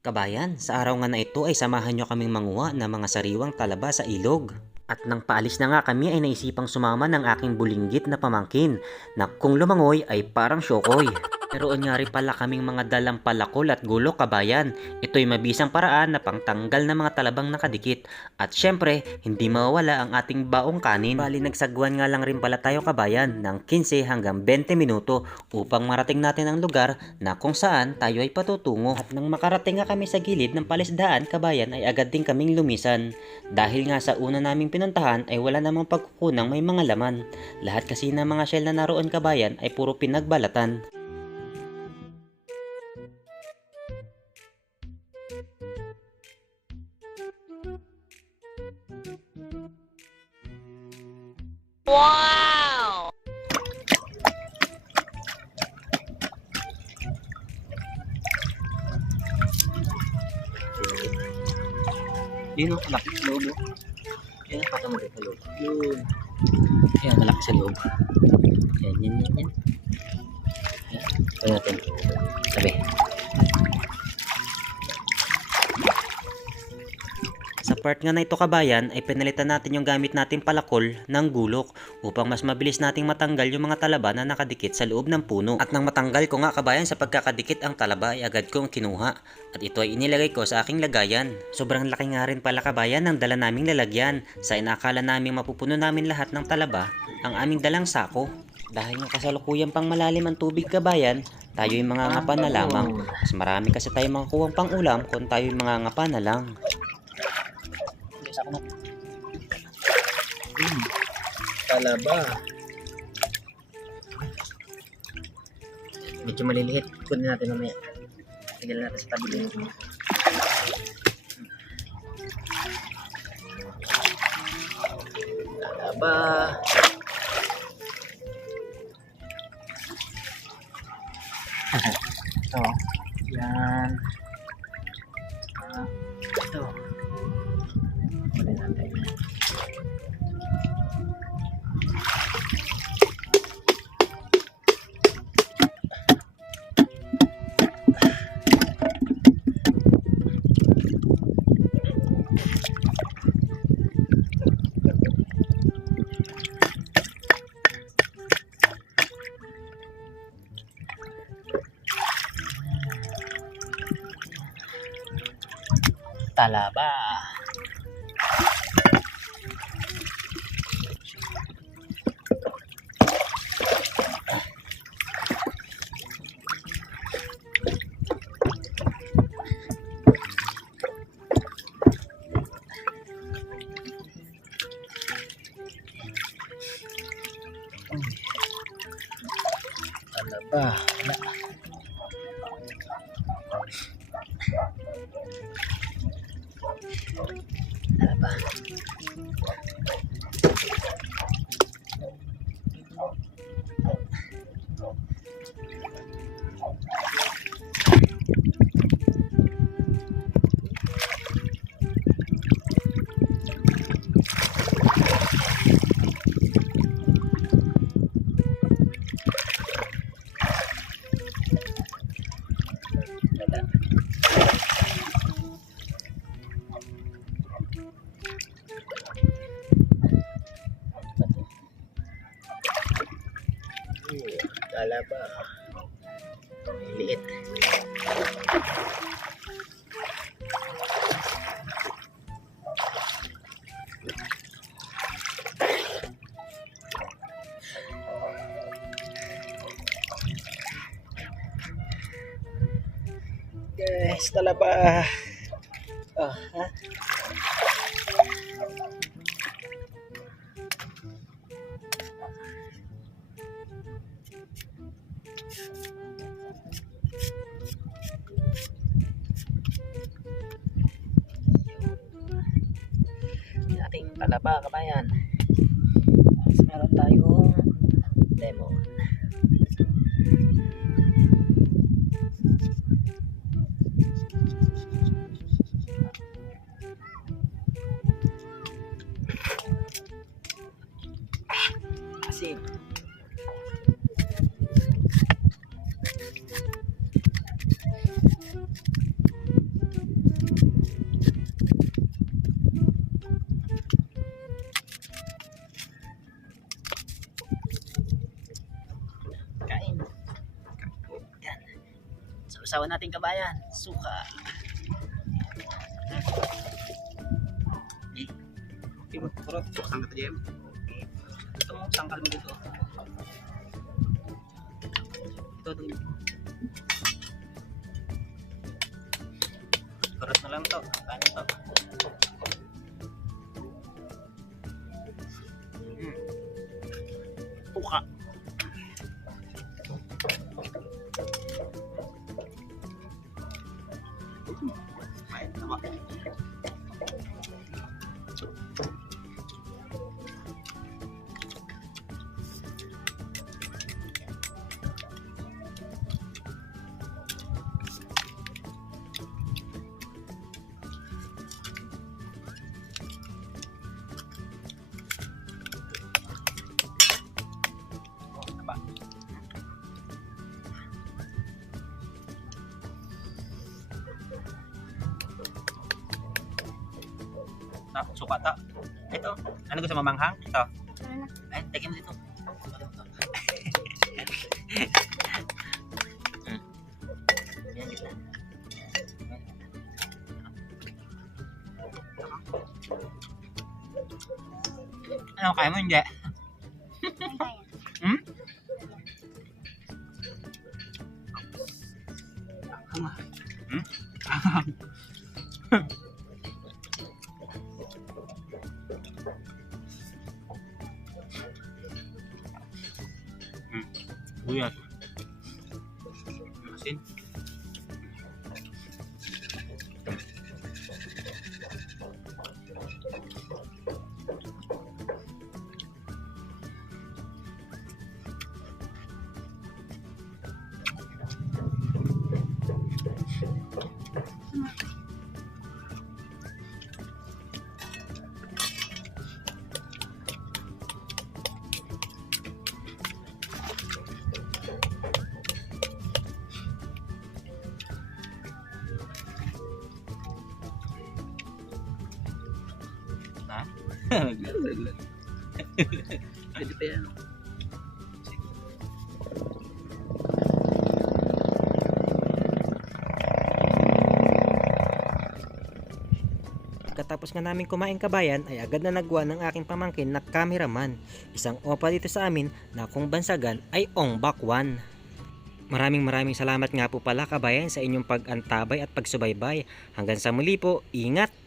Kabayan, sa araw nga na ito ay samahan nyo kaming manguha ng mga sariwang talaba sa ilog. At nang paalis na nga kami ay naisipang sumama ng aking bulinggit na pamangkin na kung lumangoy ay parang syokoy. Meron nga rin pala kaming mga dalang at gulo kabayan. Ito'y mabisang paraan na pangtanggal ng mga talabang nakadikit. At syempre, hindi mawawala ang ating baong kanin. Bali nagsagwan nga lang rin pala tayo kabayan ng 15 hanggang 20 minuto upang marating natin ang lugar na kung saan tayo ay patutungo. At nang makarating nga kami sa gilid ng palisdaan kabayan ay agad din kaming lumisan. Dahil nga sa una naming pinuntahan ay wala namang pagkukunang may mga laman. Lahat kasi ng mga shell na naroon kabayan ay puro pinagbalatan. Wow! Yun ang malaki sa loob. oh. Yan, pata mo rin sa loob. Yun. Yan, malaki sa loob. Yan, yan, yan, yan. Yan. Kaya natin. Sabi. Part nga na ito kabayan ay pinalitan natin yung gamit nating palakol ng gulok upang mas mabilis nating matanggal yung mga talaba na nakadikit sa loob ng puno. At nang matanggal ko nga kabayan sa pagkakadikit ang talaba ay agad kong kinuha at ito ay inilagay ko sa aking lagayan. Sobrang laki nga rin pala kabayan ng dala naming lalagyan sa inakala naming mapupuno namin lahat ng talaba ang aming dalang sako. Dahil nga kasalukuyan pang malalim ang tubig kabayan, tayo yung mga ngapa na lamang. Mas marami kasi tayo makakuwang pang ulam kung tayo yung mga ngapa na lang. Hmm. Talaba. Medyo maliliit. Kunin natin mamaya. Tingnan natin sa tabi. Talaba. ito. Yan. Ah, ito. Kunin natin. Talaba. Talaba. Wala. Wala. Hmm, Talaba. Liit. Guys, talaba. Ah, ha? Talaba, kabayan. Tapos meron tayong lemon. Sausawan natin kabayan. Suka. Kurot, buksan ka to, Jem. Ito mo, sangkal mo dito. Ito, dun. Kurot na lang to. Kaya to. Ta, suka ta. Ito. Ano gusto mo manghang? Ito. Ay, tagyan mo dito. Hmm. Ano, kaya mo hindi? Hmm? Hmm? Lihat. Ha? Pwede pa yan. Pagkatapos nga namin kumain kabayan ay agad na nagwa ng aking pamangkin na cameraman. Isang opa dito sa amin na kung bansagan ay Ong Bakwan. Maraming maraming salamat nga po pala kabayan sa inyong pag-antabay at pagsubaybay. Hanggang sa muli po, ingat!